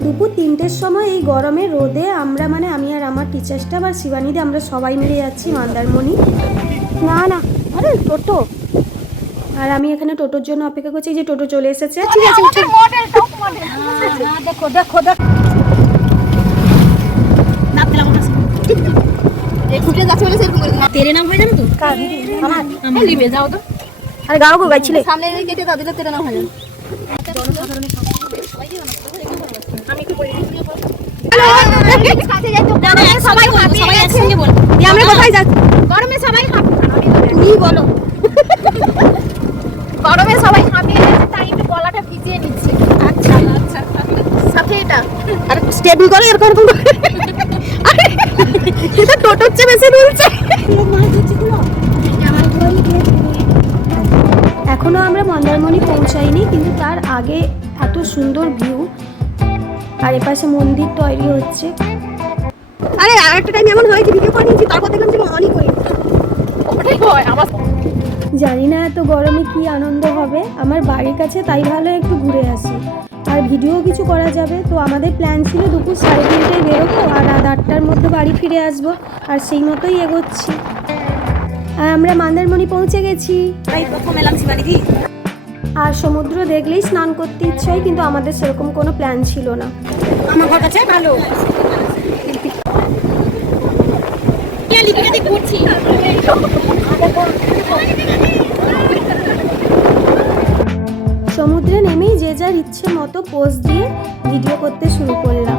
দুপুর তিনটের সময় এই গরমে রোদে আমরা মানে আমি আর আমার টিচার স্টাফ আর শিবানীদি আমরা সবাই মিলে যাচ্ছি মন্দারমণি। না না আরে টোটো। আর আমি এখানে টোটোর জন্য অপেক্ষা করছি এই যে টোটো চলে এসেছে। ঠিক আছে উঠে দেখো দেখো দেখো। তেরে নাম হয়ে তো? আমার। লিবে যাও তো। আরে গাও গো গাইছিলে। সামনে যে কেটে দাও দিলে তেরে নাম হয়ে যাবে সবাই বলব সবাই একসঙ্গে বলব আমরা কোথায় যাচ্ছি? গরমে সবাই তুমি বলো। গরমে সবাই হাঁপিয়ে গেছে তাই একটু গলাটা ভিজিয়ে নিচ্ছে। আচ্ছা আচ্ছা সাথে এটা। আর স্টেডি করে এরকম এটা টোটোর চেয়ে বেশি দুলছে এখনও আমরা মন্দারমণি পৌঁছাইনি কিন্তু তার আগে এত সুন্দর ভিউ আর এপাশে মন্দির তৈরি হচ্ছে। আরে আর একটা টাইম এমন হয়েছে ভিডিও করে নিয়েছি তারপর দেখলাম যে অনই করি ওটাই হয় আমার জানি না এত গরমে কি আনন্দ হবে আমার বাড়ির কাছে তাই ভালো একটু ঘুরে আসি। আর ভিডিও কিছু করা যাবে তো আমাদের প্ল্যান ছিল দুপুর সাড়ে তিনটেয় বেরোবো আর রাত আটটার মধ্যে বাড়ি ফিরে আসব আর সেই মতোই এগোচ্ছি। আর আমরা মন্দারমণি পৌঁছে গেছি। তাই প্রথম এলাম শিবানিদি আর সমুদ্র দেখলেই স্নান করতে ইচ্ছে হয় কিন্তু আমাদের সেরকম কোনো প্ল্যান ছিল না। আমার ঘর কাছে? ভালো। ঘুরছি। সমুদ্রে নেমেই যে যার ইচ্ছে মতো পোজ দিয়ে ভিডিও করতে শুরু করলাম।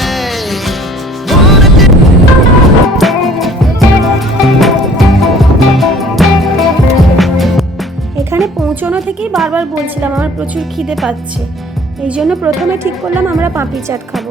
পৌঁছানো থেকেই বারবার বলছিলাম, আমার প্রচুর খিদে পাচ্ছে। এই জন্য প্রথমে ঠিক করলাম আমরা পাঁপড়ি চাট খাব।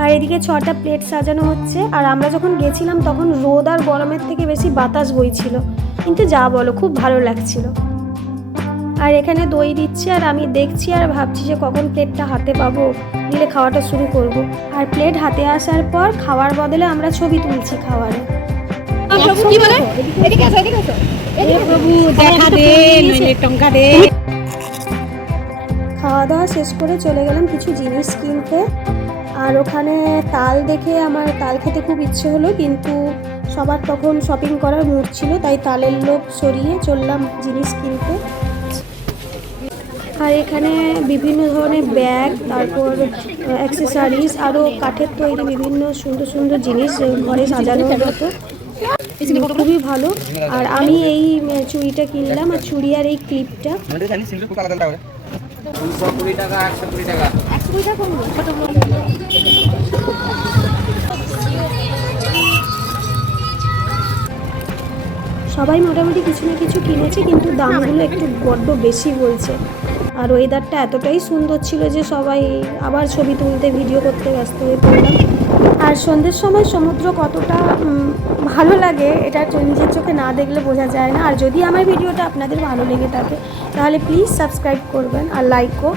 আর এদিকে ছটা প্লেট সাজানো হচ্ছে, আর আমরা যখন গেছিলাম তখন রোদ আর গরমের থেকে বেশি বাতাস বইছিল। কিন্তু যা বলো, খুব ভালো লাগছিল। আর এখানে দই দিচ্ছে আর আমি দেখছি আর ভাবছি যে কখন প্লেটটা হাতে পাবো। দিলে খাওয়াটা শুরু করব। আর প্লেট হাতে আসার পর খাওয়ার বদলে আমরা ছবি তুলছি খাওয়ারে। প্রভু দেখা দে টঙ্কা দে। খাওয়া দাওয়া শেষ করে চলে গেলাম কিছু জিনিস কিনতে। আর ওখানে তাল দেখে আমার তাল খেতে খুব ইচ্ছে হলো কিন্তু সবার তখন শপিং করার মুড ছিল তাই তালের লোভ সরিয়ে চললাম জিনিস কিনতে। আর এখানে বিভিন্ন ধরনের ব্যাগ, তারপর অ্যাক্সেসরিজ আরও কাঠের তৈরি বিভিন্ন সুন্দর সুন্দর জিনিস ঘরে সাজানোর মতো। খুবই ভালো। আর আমি এই চুড়িটা কিনলাম, আর চুড়ি আর এই ক্লিপটা। সবাই মোটামুটি কিছু না কিছু কিনেছে, কিন্তু দামগুলো একটু বড্ড বেশি বলছে। আর ওয়েদারটা এতটাই সুন্দর ছিল যে সবাই আবার ছবি তুলতে ভিডিও করতে ব্যস্ত হয়ে পড়লাম। আর সন্ধ্যের সময় সমুদ্র কতটা ভালো লাগে এটা নিজের চোখে না দেখলে বোঝা যায় না। আর যদি আমার ভিডিওটা আপনাদের ভালো লেগে থাকে তাহলে প্লিজ সাবস্ক্রাইব করবেন আর লাইকও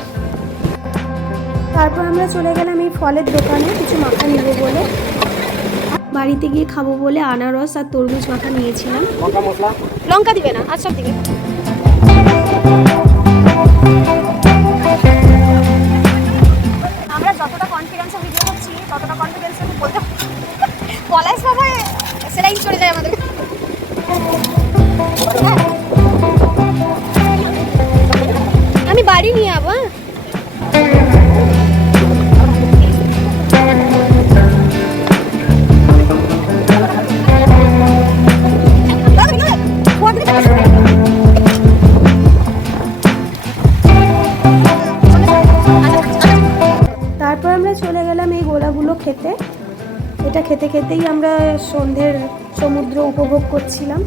তারপর আমরা চলে গেলাম এই ফলের দোকানে কিছু মাখা নিব বলে। বাড়িতে গিয়ে খাব বলে আনারস আর তরমুজ মাখা নিয়েছিলাম। লঙ্কা দিবে না আর সব দিবে। আমরা যতটা কনফিডেন্সে ভিডিও করছি, ততটা কনফিডেন্সে বলতে পলাশ বাবা সেটাই চলে যায় আমাদের। আমি বাড়ি নিয়ে যাব এটা খেতে খেতেই আমরা সন্ধ্যের সমুদ্র উপভোগ করছিলাম।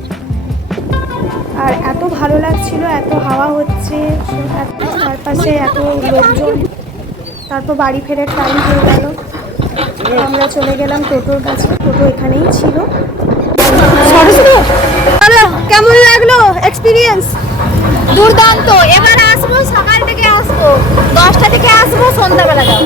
আর এত ভালো লাগছিল, এত হাওয়া হচ্ছে চারপাশে এত লোকজন। তারপর বাড়ি ফেরার টাইম হয়ে গেল। আমরা চলে গেলাম টোটোর কাছে, টোটো এখানেই ছিল। কেমন লাগল এক্সপিরিয়েন্স দুর্দান্ত, এবার আসব, সকাল থেকে আসব। দশটা থেকে আসব, সন্ধ্যাবেলা যাব।